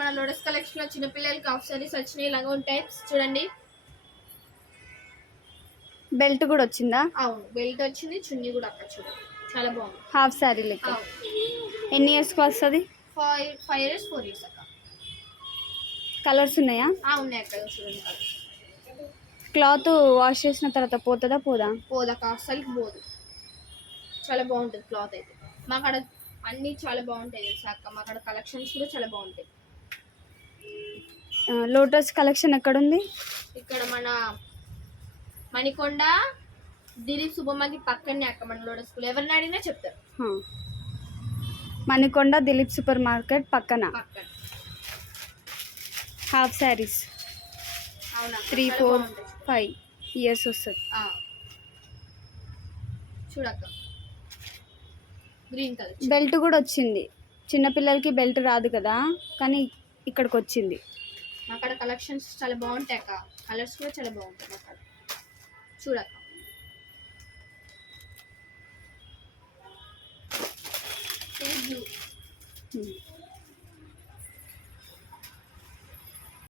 మన lotus collection లో చిన్న పిల్లలకి హాఫ్ సారీస్ వచ్చినాయి. ఇలాగా ఉంటాయి చూడండి. బెల్ట్ కూడా వచ్చిందా? అవును, బెల్ట్ వచ్చింది, చున్నీ కూడా అక్కడ చూడండి, చాలా బాగుంది. హాఫ్ సారీ లెక్క. ఎన్ని ఇయర్స్కి వస్తుంది? 5 years 4 years అక్క. కలర్స్ ఉన్నాయా? ఉన్నాయి అక్కడ చూడండి కలర్స్. క్లాత్ వాష్ చేసిన తర్వాత పోతుందా? పోదక్క, అసలుకి పోదు. చాలా బాగుంటుంది క్లాత్ అయితే. మా కాడ అన్నీ చాలా బాగుంటాయి తెలుసా అక్క. మా కాడ కలెక్షన్స్ కూడా చాలా బాగుంటాయి. లోటస్ కలెక్షన్ ఎక్కడుంది? ఇక్కడ మన మణికొండ దిలీప్ సూపర్ మార్కెట్ పక్కనే అక్క. మన లోటస్ స్కూల్ ఎవరిని అడిగినా చెప్తారు. మణికొండ దిలీప్ సూపర్ మార్కెట్ పక్కన. హాఫ్ శారీస్. అవునా, 3, 4, 5 ఇయర్స్ వస్తుంది. చూడక్క, గ్రీన్ కలర్. బెల్ట్ కూడా వచ్చింది. చిన్నపిల్లలకి బెల్ట్ రాదు కదా, కానీ ఇక్కడికి వచ్చింది. అక్కడ కలెక్షన్స్ చాలా బాగుంటాయి అక్క. కలర్స్ కూడా చాలా బాగుంటాయి అక్కడ. చూడక్క, బ్లూ